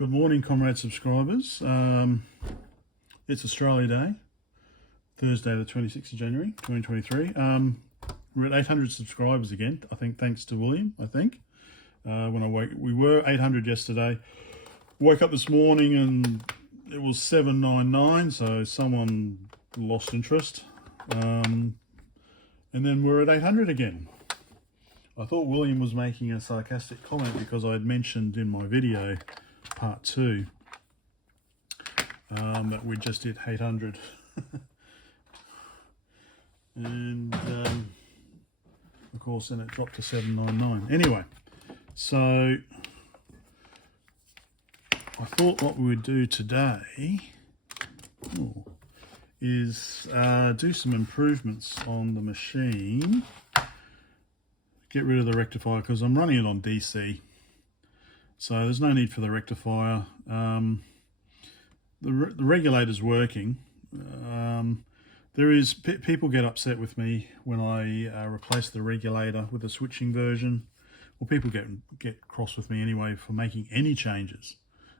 Good morning, comrade subscribers. It's Australia Day, Thursday the 26th of January 2023. We're at 800 subscribers again, I think, thanks to William, I think. We were 800 yesterday. Woke up this morning and it was 799, so someone lost interest. And then we're at 800 again. I thought William was making a sarcastic comment because I had mentioned in my video, part 2, that we just hit 800. And of course then it dropped to 799. Anyway, so I thought what we would do today is do some improvements on the machine. Get rid of the rectifier because I'm running it on DC, so there's no need for the rectifier. The regulator's working. People get upset with me when I replace the regulator with a switching version. Well, people get cross with me anyway for making any changes.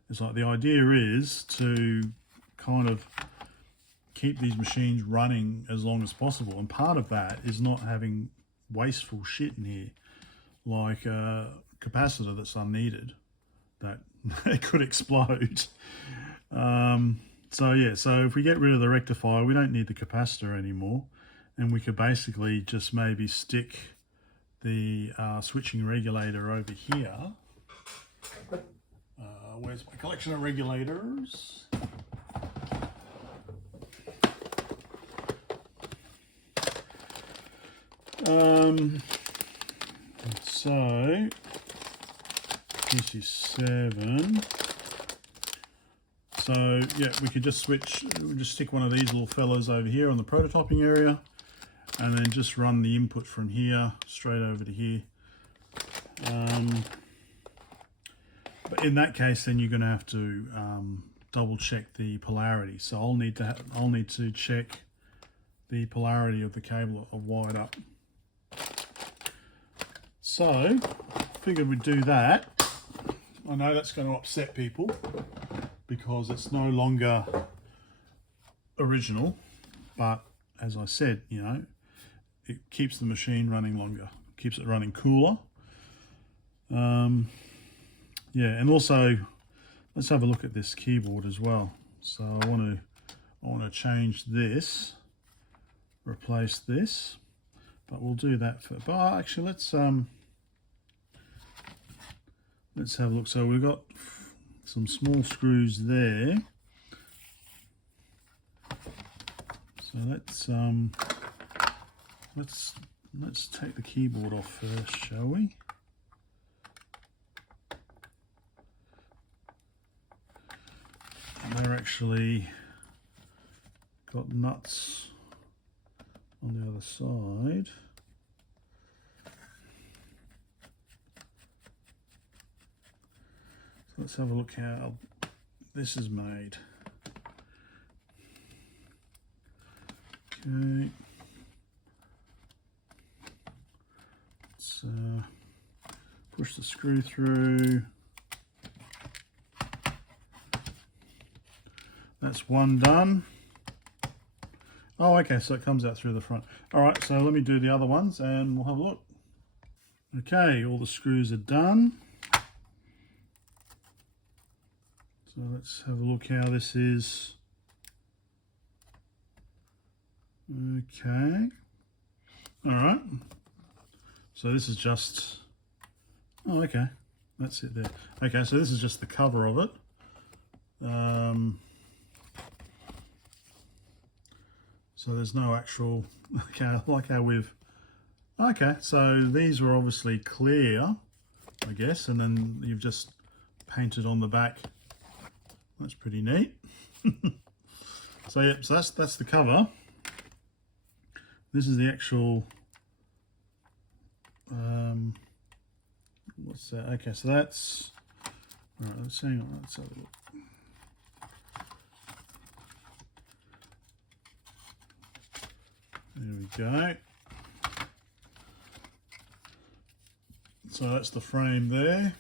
It's like the idea is to kind of keep these machines running as long as possible, and part of that is not having wasteful shit in here, like a capacitor that's unneeded that it could explode. So if we get rid of the rectifier, we don't need the capacitor anymore, and we could basically just maybe stick the switching regulator over here. Where's my collection of regulators? So TCE. So yeah, we could just stick one of these little fellas over here on the prototyping area, and then just run the input from here straight over to here. But in that case, then you're going to have to double check the polarity. So I'll need to check the polarity of the cable wired up. So figured we'd do that. I know that's going to upset people because it's no longer original, but as I said, you know, it keeps the machine running longer, keeps it running cooler. Yeah, and also let's have a look at this keyboard as well. So I want to change this, replace this, but we'll do that for. But actually, let's have a look. So we've got some small screws there. So let's take the keyboard off first, shall we? And they're actually got nuts on the other side. So let's have a look how this is made. Okay. Let's push the screw through. That's one done. Oh, okay, so it comes out through the front. All right, so let me do the other ones and we'll have a look. Okay, all the screws are done. So let's have a look how this is. Okay. All right. So this is just, oh, okay. That's it there. Okay, so this is just the cover of it. So there's no actual, okay, like how we've, okay, so these were obviously clear, I guess, and then you've just painted on the back. That's pretty neat. So yeah, so that's the cover. This is the actual, what's that? Okay, so that's, all right, let's hang on, let's have a look. There we go. So that's the frame there.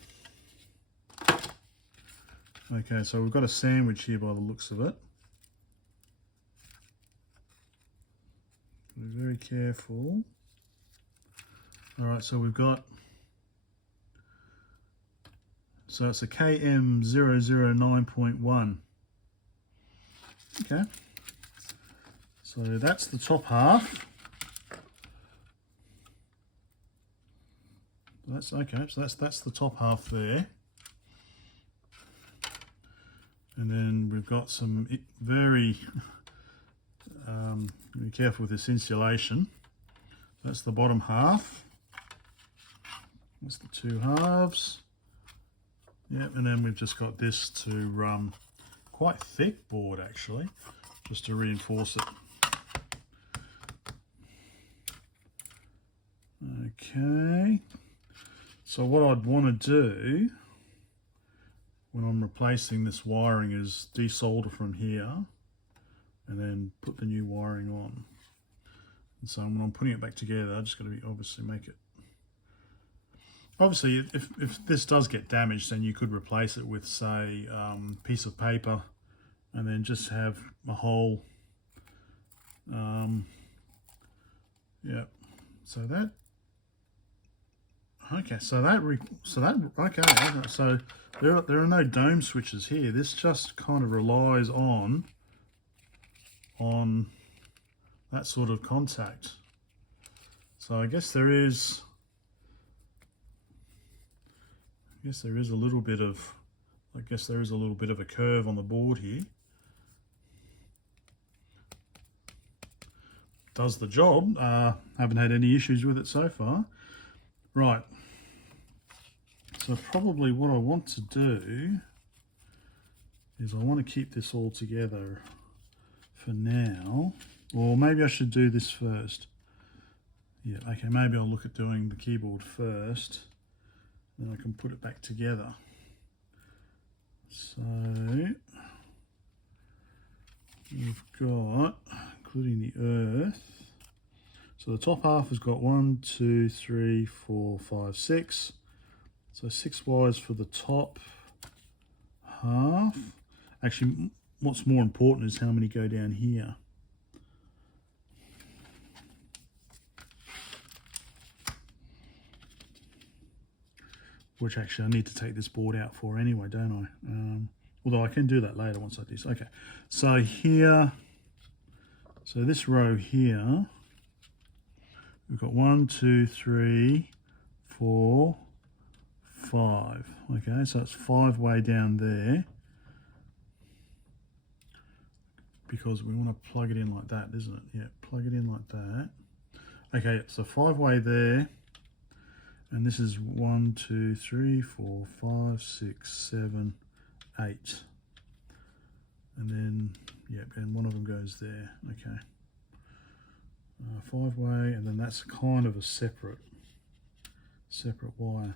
Okay, so we've got a sandwich here by the looks of it. Be very careful. All right, so we've got, so it's a KM009.1. Okay, so that's the top half. That's okay, so that's the top half there. And then we've got some very, be careful with this insulation. That's the bottom half. That's the two halves. Yep, and then we've just got this to quite thick board actually, just to reinforce it. Okay, so what I'd want to do when I'm replacing this wiring is desolder from here and then put the new wiring on. And so when I'm putting it back together, I just got to obviously make it. Obviously, if this does get damaged, then you could replace it with, say, piece of paper, and then just have a hole. Yeah. So that. Okay. So okay. So there are no dome switches here. This just kind of relies on that sort of contact. So I guess there is a little bit of a curve on the board here. Does the job. Haven't had any issues with it so far. Right. So probably what I want to do is I want to keep this all together for now. Or maybe I should do this first. Yeah, okay, maybe I'll look at doing the keyboard first. Then I can put it back together. So we've got, including the earth. So the top half has got 1, 2, 3, 4, 5, 6. So 6 wires for the top half. Actually, what's more important is how many go down here. Which actually I need to take this board out for anyway, don't I? Although I can do that later once I do this. Okay, so here, so this row here, we've got 1, 2, 3, 4, 5. Okay, so it's 5 way down there because we want to plug it in like that, isn't it? Yeah, plug it in like that. Okay, so 5 way there. And this is 1, 2, 3, 4, 5, 6, 7, 8. And then, yep, and one of them goes there. Okay. 5 way, and then that's kind of a separate wire.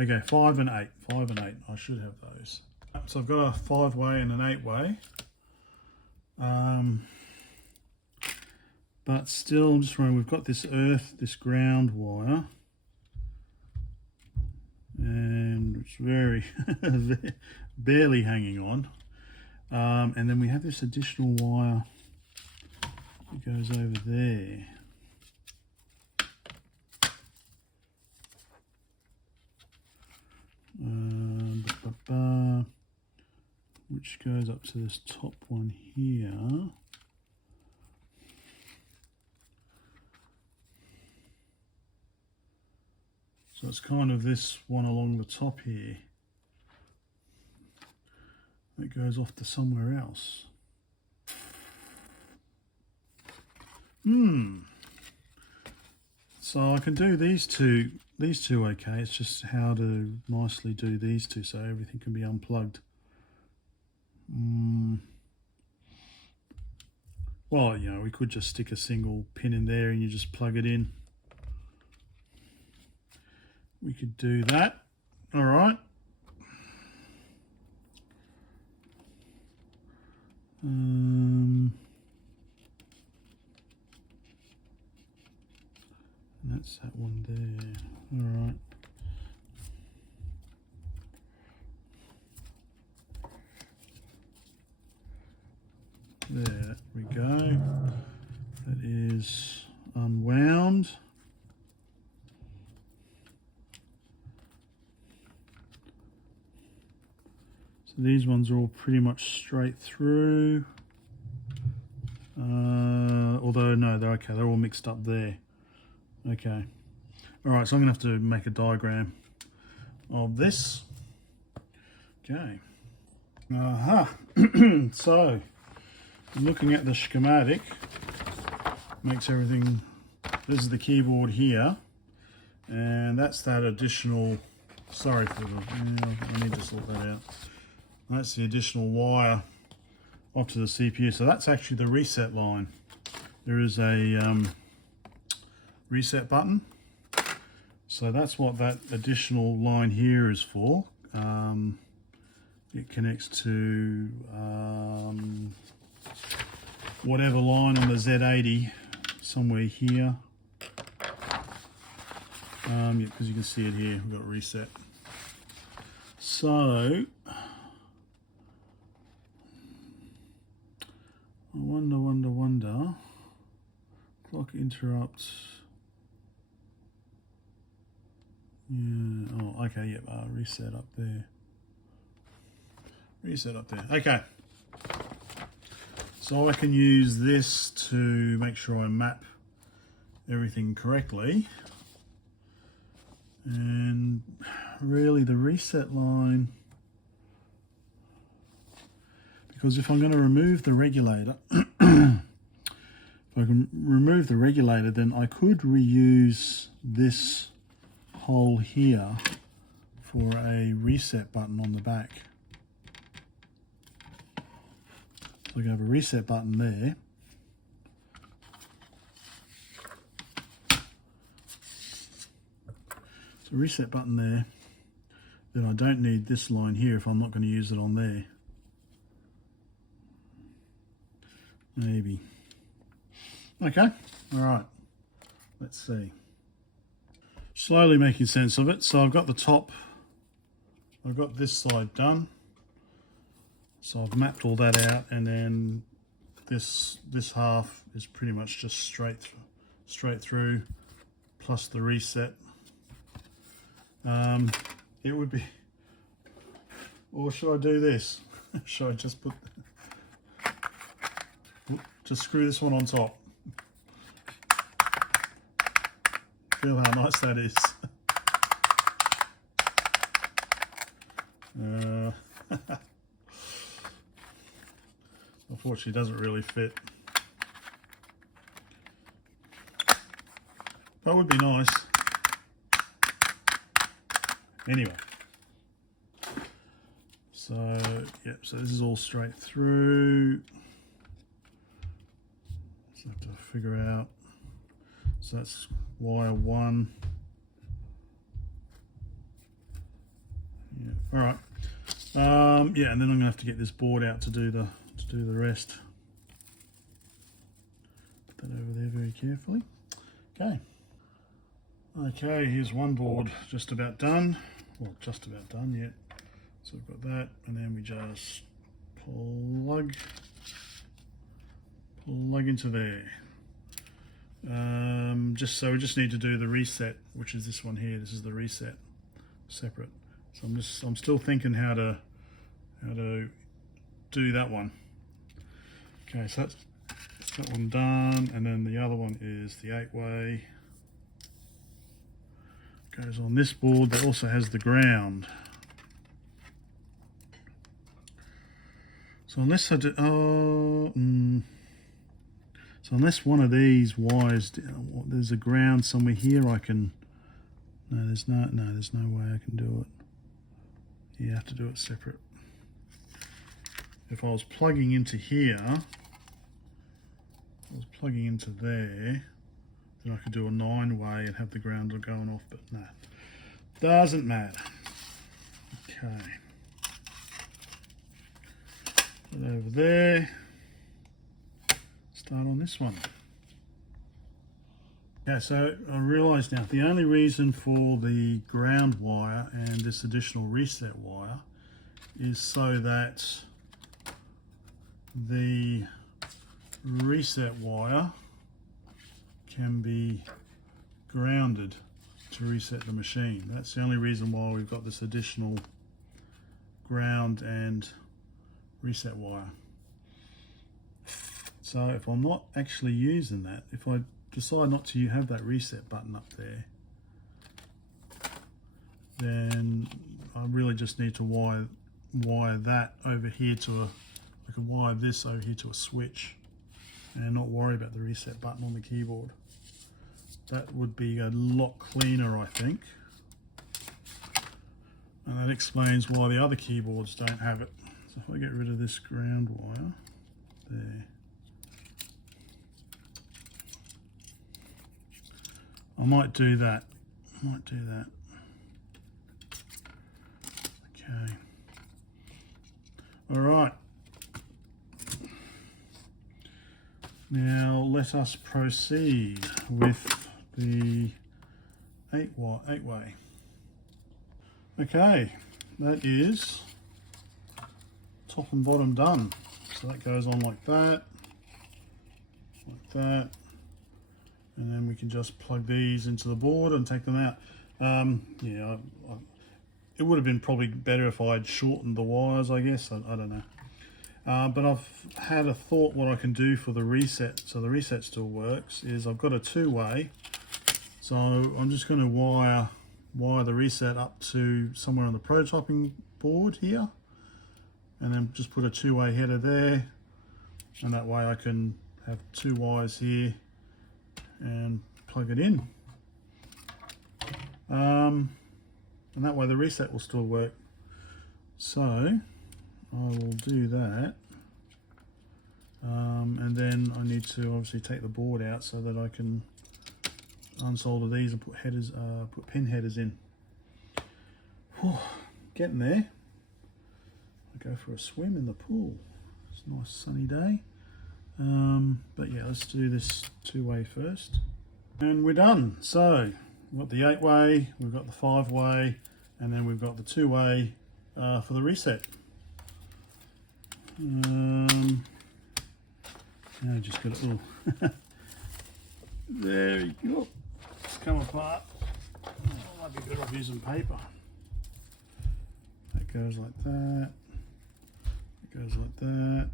Okay, 5 and 8. 5 and 8. I should have those. So I've got a 5 way and an 8 way. But still, just remember, we've got this this ground wire, and it's very, barely hanging on. And then we have this additional wire that goes over there. Which goes up to this top one here. So it's kind of this one along the top here. It goes off to somewhere else. So I can do these two okay. It's just how to nicely do these two so everything can be unplugged. Well, you know, we could just stick a single pin in there and you just plug it in. We could do that. All right. And that's that one there. All right. So these ones are all pretty much straight through. Although no, they're okay, they're all mixed up there. Okay. Alright, so I'm going to have to make a diagram of this. Okay. So, looking at the schematic, makes everything, this is the keyboard here, and that's that additional, sorry for the, I need to sort that out. That's the additional wire up to the CPU, so that's actually the reset line. There is a reset button, so that's what that additional line here is for. It connects to whatever line on the Z80, somewhere here. Yeah, because you can see it here, we've got it reset. So, I wonder, clock interrupt. Yeah, oh, okay, yep, reset up there. Reset up there, okay. So I can use this to make sure I map everything correctly. And really the reset line, because if I'm going to remove the regulator, if I can remove the regulator, then I could reuse this hole here for a reset button on the back. So I can have a reset button there. So reset button there. Then I don't need this line here if I'm not going to use it on there. Maybe. Okay, all right. Let's see. Slowly making sense of it. So I've got the top, I've got this side done. So I've mapped all that out, and then this half is pretty much just straight through, plus the reset. It would be, or should I do this? Should I just put, just screw this one on top? Feel how nice that is. Unfortunately, it doesn't really fit. That would be nice. Anyway. So, yep, so this is all straight through. Just have to figure out. So that's wire 1. Yeah, all right. Yeah, and then I'm gonna have to get this board out to do the rest. Put that over there very carefully. Okay. Okay, here's one board just about done. Well, just about done yet. So we've got that, and then we just plug into there. So we just need to do the reset, which is this one here. This is the reset, separate. So I'm still thinking how to do that one. Okay, so that's that one done, and then the other one is the 8-way. Goes on this board that also has the ground. So unless I do, so unless one of these wires, there's a ground somewhere here, I can. No, there's no way I can do it. You have to do it separate. If I was plugging into here, I was plugging into there, then I could do a 9-way and have the ground going off, but no, doesn't matter. Okay, put it over there. Start on this one. Yeah, so I realise now the only reason for the ground wire and this additional reset wire is so that the reset wire can be grounded to reset the machine. That's the only reason why we've got this additional ground and reset wire. So if I'm not actually using that, if I decide not to have that reset button up there, then I really just need to wire that over here to I can wire this over here to a switch and not worry about the reset button on the keyboard. That would be a lot cleaner, I think. And that explains why the other keyboards don't have it. So if I get rid of this ground wire there, I might do that. Okay. All right. Now let us proceed with the 8-way. Okay, that is top and bottom done. So that goes on like that, and then we can just plug these into the board and take them out. Yeah, it would have been probably better if I had shortened the wires, I guess. I don't know. But I've had a thought what I can do for the reset, so the reset still works, is I've got a 2-way. So I'm just going to wire the reset up to somewhere on the prototyping board here, and then just put a 2-way header there, and that way I can have 2 wires here and plug it in. And that way the reset will still work. So I will do that, and then I need to obviously take the board out so that I can unsolder these and put headers, put pin headers in. Whew, getting there. I go for a swim in the pool. It's a nice sunny day. But yeah, let's do this 2-way first. And we're done. So we've got the 8-way, we've got the 5-way, and then we've got the 2-way for the reset. Now just got it all. There we go. It's come apart. Oh, might be better off using paper. That goes like that. It goes like that.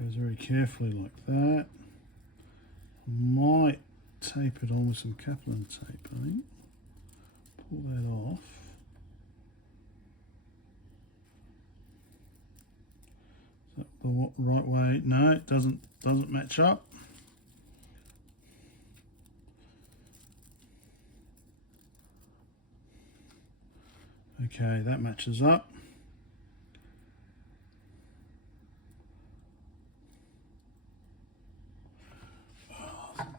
Goes very carefully like that. Might tape it on with some Kaplan tape, I think. Pull that off. Is that the right way? No, it doesn't match up. Okay, that matches up.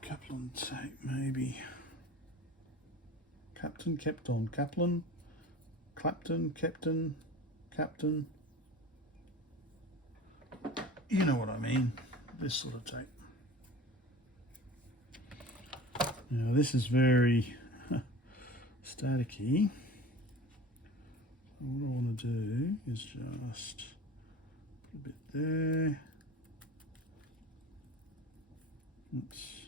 Kaplan tape, maybe. Captain, kept on. Kaplan, Clapton, Captain. You know what I mean. This sort of tape. Now this is very staticky. What I want to do is just put a bit there. Oops.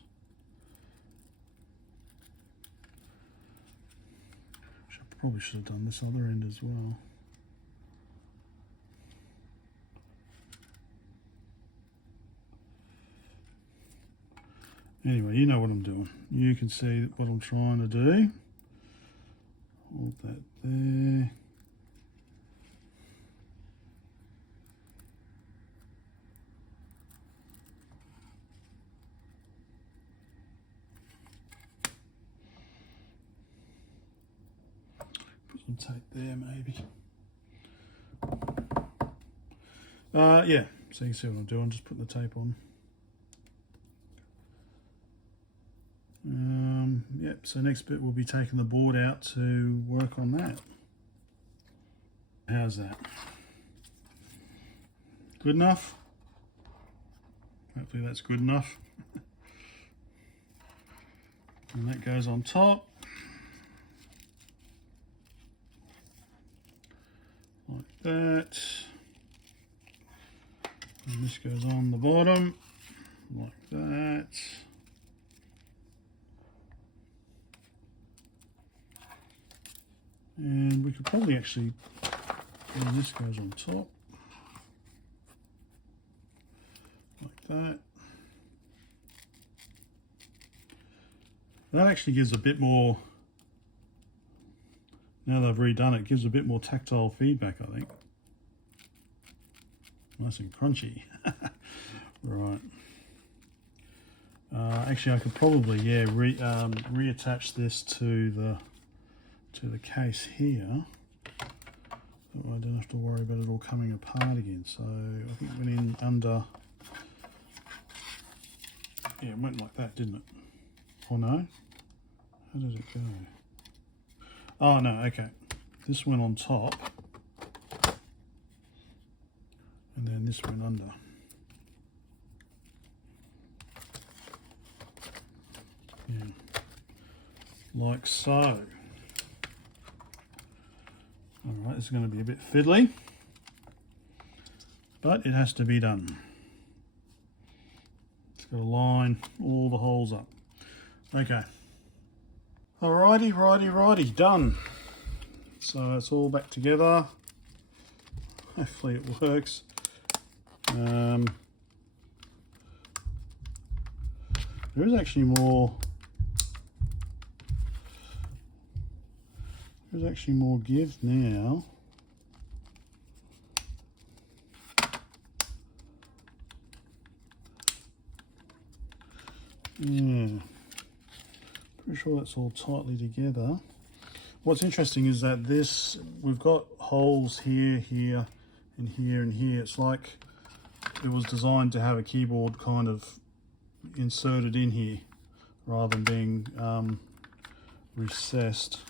Probably should have done this other end as well. Anyway, you know what I'm doing. You can see what I'm trying to do. Hold that there. Tape there maybe. Yeah, so you can see what I'm doing, just putting the tape on. Yep, so next bit we'll be taking the board out to work on that. How's that? Good enough? Hopefully that's good enough. And that goes on top. Like that. And this goes on the bottom like that. And we could probably actually, and this goes on top like that. That actually gives a bit more, now that I've redone it, gives a bit more tactile feedback, I think. Nice and crunchy. Right. Actually, I could probably, yeah, reattach this to the case here. So I don't have to worry about it all coming apart again. So I think it went in under, yeah, it went like that, didn't it? Oh no? How did it go? Oh no, okay. This went on top. And then this went under. Yeah. Like so. Alright, this is going to be a bit fiddly, but it has to be done. It's got to line all the holes up. Okay. Alrighty, righty, done. So it's all back together. Hopefully it works. There is actually more. There's actually more give now. Yeah, pretty sure that's all tightly together. What's interesting is that this, we've got holes here, here, and here, and here. It's like it was designed to have a keyboard kind of inserted in here rather than being recessed.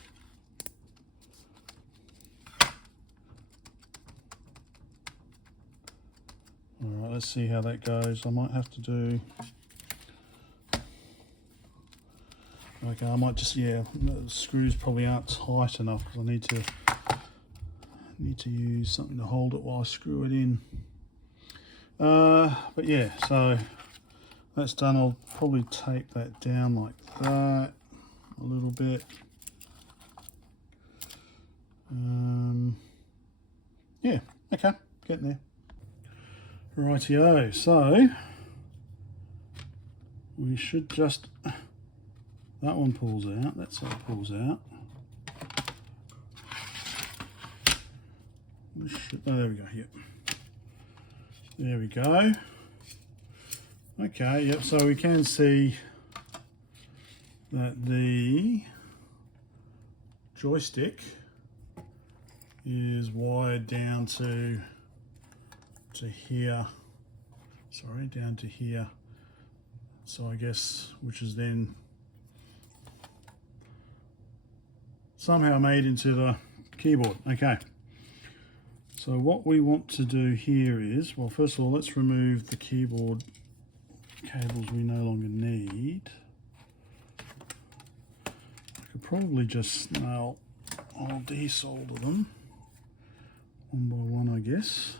Alright, let's see how that goes. I might have to do... Okay, I might just, yeah, the screws probably aren't tight enough because I need to use something to hold it while I screw it in. But yeah, so that's done. I'll probably tape that down like that a little bit. Yeah, okay, getting there. Rightio, so we should just, that one pulls out, that side pulls out. Oh, there we go, yep. There we go. Okay, yep, so we can see that the joystick is wired down to here, sorry, down to here. So I guess, which is then somehow made into the keyboard. Okay. So what we want to do here is, well, first of all, let's remove the keyboard cables we no longer need. I could probably just now, I'll desolder them one by one, I guess.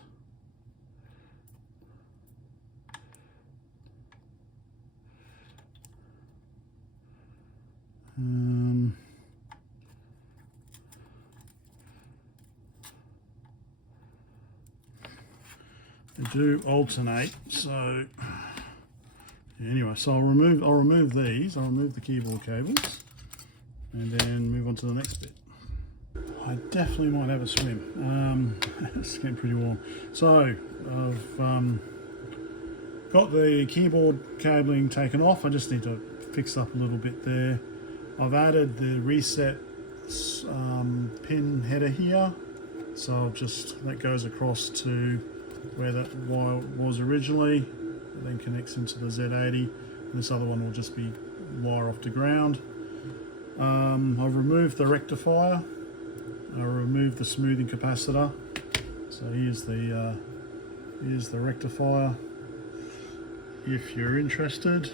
They do alternate, so anyway, so I'll remove these. I'll remove the keyboard cables, and then move on to the next bit. I definitely might have a swim. It's getting pretty warm. So I've got the keyboard cabling taken off. I just need to fix up a little bit there. I've added the reset pin header here, so I'll just, that goes across to where that wire was originally, it then connects into the Z80, and this other one will just be wire off to ground. I've removed the rectifier, I removed the smoothing capacitor, so here's the rectifier if you're interested.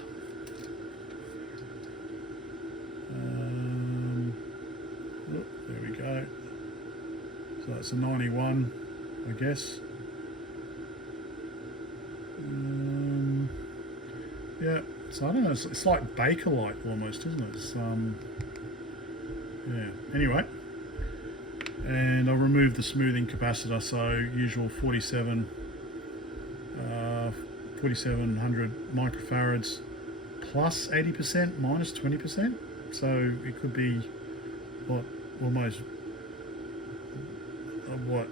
There we go, so that's a 91, I guess. Yeah, so I don't know, it's like Bakelite almost, isn't it? It's, yeah, anyway. And I'll remove the smoothing capacitor, so usual 4700 microfarads plus 80% minus 20%. So it could be, what, almost, what,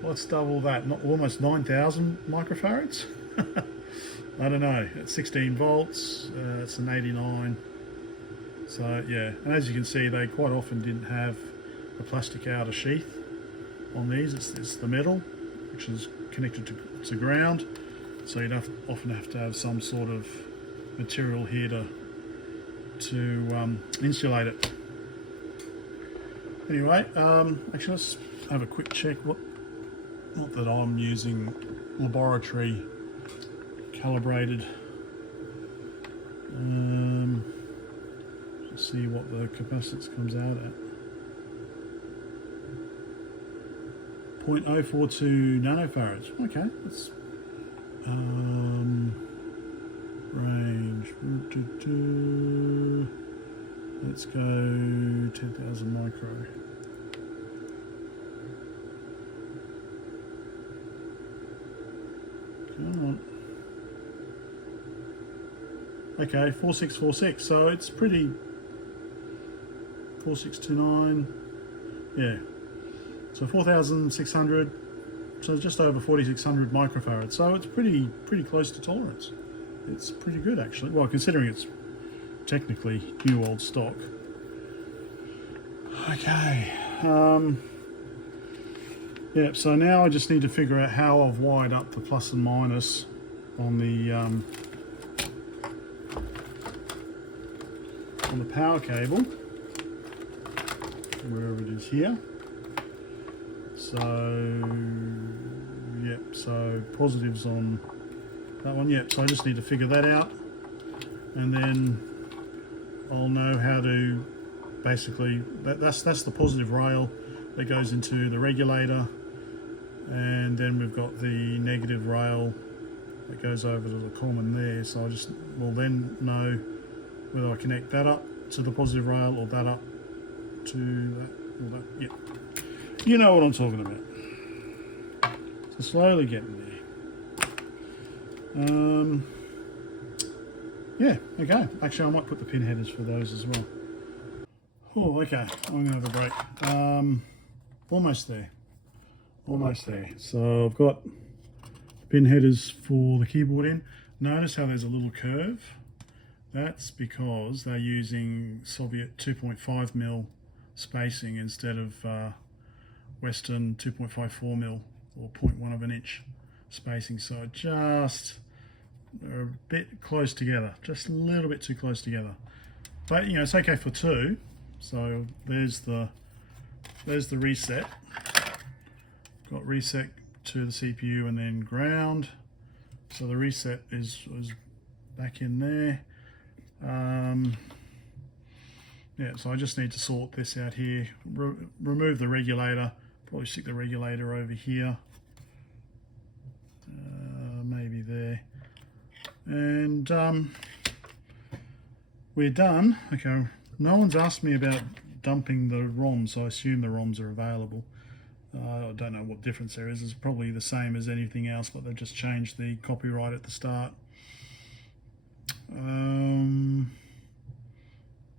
what's double that? Not almost 9,000 microfarads. I don't know. At 16 volts, it's an 89. So yeah, and as you can see, they quite often didn't have the plastic outer sheath on these. It's the metal, which is connected to ground. So you'd often have to have some sort of material here to insulate it. Anyway, actually let's have a quick check. Not that I'm using laboratory calibrated. Let's see what the capacitance comes out at. 0.042 nanofarads. Okay, that's range. Let's go 10,000 micro. Come on. Okay, 4646. So it's pretty. 4629. Yeah. So 4,600. So just over 4,600 microfarads. So it's pretty close to tolerance. It's pretty good actually. Well, considering it's technically new old stock. Okay. Yeah. So now I just need to figure out how I've wired up the plus and minus on the power cable, wherever it is here. So yep, so positives on that one. Yep, so I just need to figure that out, and then I'll know how to basically, that's the positive rail that goes into the regulator, and then we've got the negative rail that goes over to the common there. So I just will then know whether I connect that up to the positive rail or that up to that, or that. Yeah, you know what I'm talking about. So slowly getting there. Yeah, okay. Actually, I might put the pin headers for those as well. Oh, okay. I'm gonna have a break. Almost there. Almost there. So I've got pin headers for the keyboard in. Notice how there's a little curve. That's because they're using Soviet 2.5mm spacing instead of Western 2.54mm or 0.1 of an inch spacing. So just a bit close together, just a little bit too close together. But you know, it's okay for two. So there's the reset. Got reset to the CPU and then ground. So the reset is back in there. Yeah, so I just need to sort this out here. Remove the regulator. Probably stick the regulator over here. Maybe there. And we're done. Okay, no one's asked me about dumping the ROMs, so I assume the ROMs are available. I don't know what difference there is. It's probably the same as anything else, but they've just changed the copyright at the start.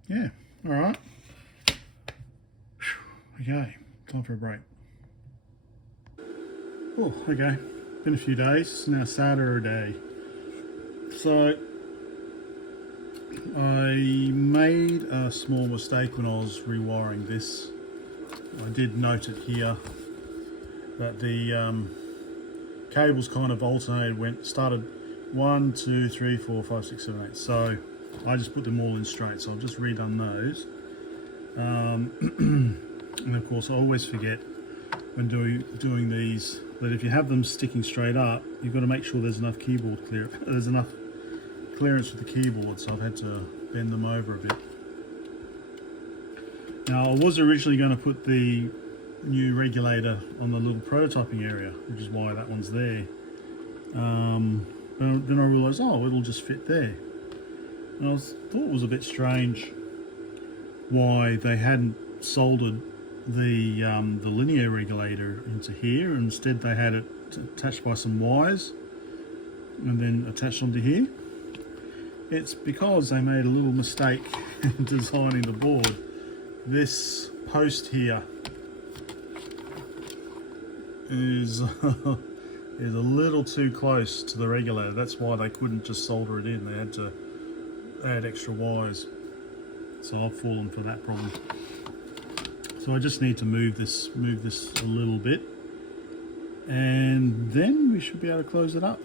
Yeah, all right. Okay, time for a break. Oh, okay. Been a few days. It's now Saturday. So I made a small mistake when I was rewiring this. I did note it here that the cables kind of alternated, started 1, 2, 3, 4, 5, 6, 7, 8. So I just put them all in straight. So I've just redone those. And of course, I always forget when doing these that if you have them sticking straight up, you've got to make sure there's enough there's enough clearance with the keyboard. So I've had to bend them over a bit. Now I was originally going to put the new regulator on the little prototyping area, which is why that one's there. Then I realised, oh, it'll just fit there. And I thought it was a bit strange why they hadn't soldered the linear regulator into here. Instead, they had it attached by some wires and then attached onto here. It's because they made a little mistake in designing the board. This post here is is a little too close to the regulator. That's why they couldn't just solder it in. They had to add extra wires. So I've fallen for that problem. So I just need to move this a little bit, and then we should be able to close it up.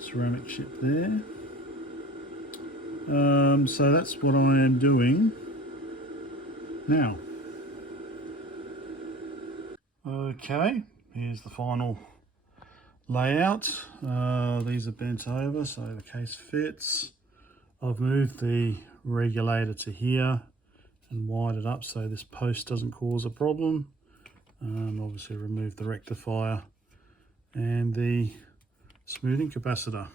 Ceramic chip there. So that's what I am doing now. Okay, here's the final layout. These are bent over so the case fits. I've moved the regulator to here and wired it up so this post doesn't cause a problem. Obviously remove the rectifier and the smoothing capacitor.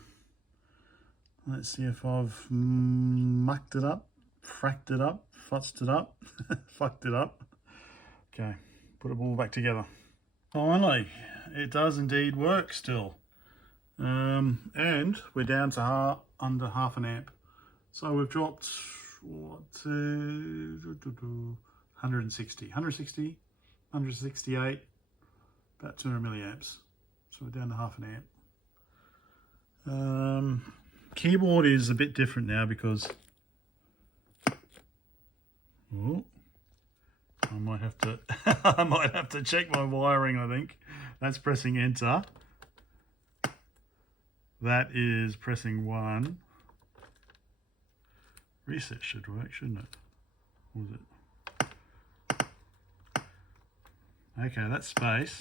Let's see if I've mucked it up, fracked it up, futzed it up, fucked it up. Okay, put it all back together. Finally, it does indeed work still. And we're down to under half an amp. So we've dropped, what, to 160, 168, about 200 milliamps. So we're down to half an amp. Keyboard is a bit different now because I might have to I might have to check my wiring. I think that's pressing enter. That is pressing 1. Reset should work, shouldn't it? Or was it? Okay, that's space.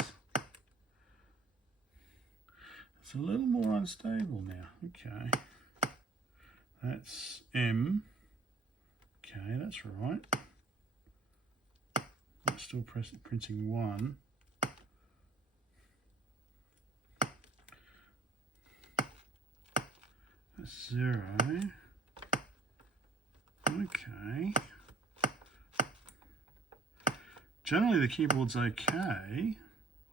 It's a little more unstable now. Okay. That's M. Okay, that's right. I'm still printing 1. That's 0. Okay. Generally the keyboard's okay,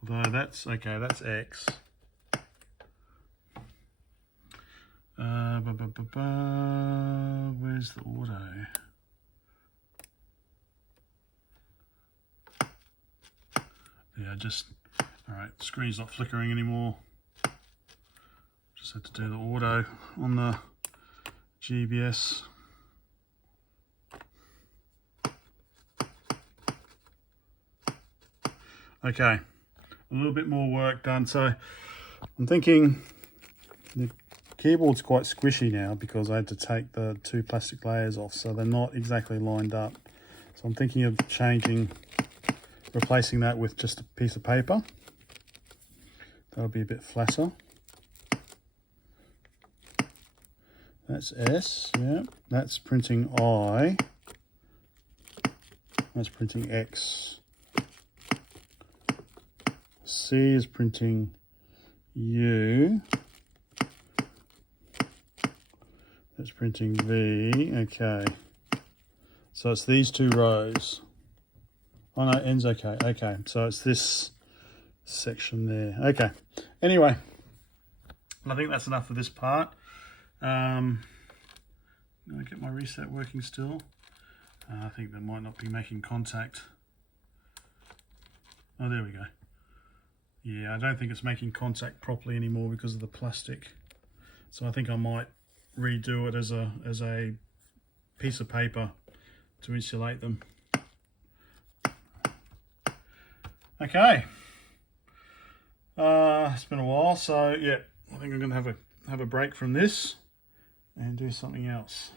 although that's okay, that's X. Where's the auto? Yeah, alright, the screen's not flickering anymore. Just had to do the auto on the GBS. Okay, a little bit more work done. So I'm thinking the keyboard's quite squishy now because I had to take the 2 plastic layers off, so they're not exactly lined up. So I'm thinking of replacing that with just a piece of paper. That'll be a bit flatter. That's S, yeah. That's printing I. That's printing X. C is printing U. That's printing V. Okay. So it's these 2 rows. Oh no, N's okay. Okay, so it's this section there. Okay. Anyway, I think that's enough for this part. I'm going to get my reset working still. I think that might not be making contact. Oh, there we go. Yeah, I don't think it's making contact properly anymore because of the plastic. So I think I might redo it as a piece of paper to insulate them. Okay. It's been a while, so yeah, I think I'm going to have a break from this and do something else.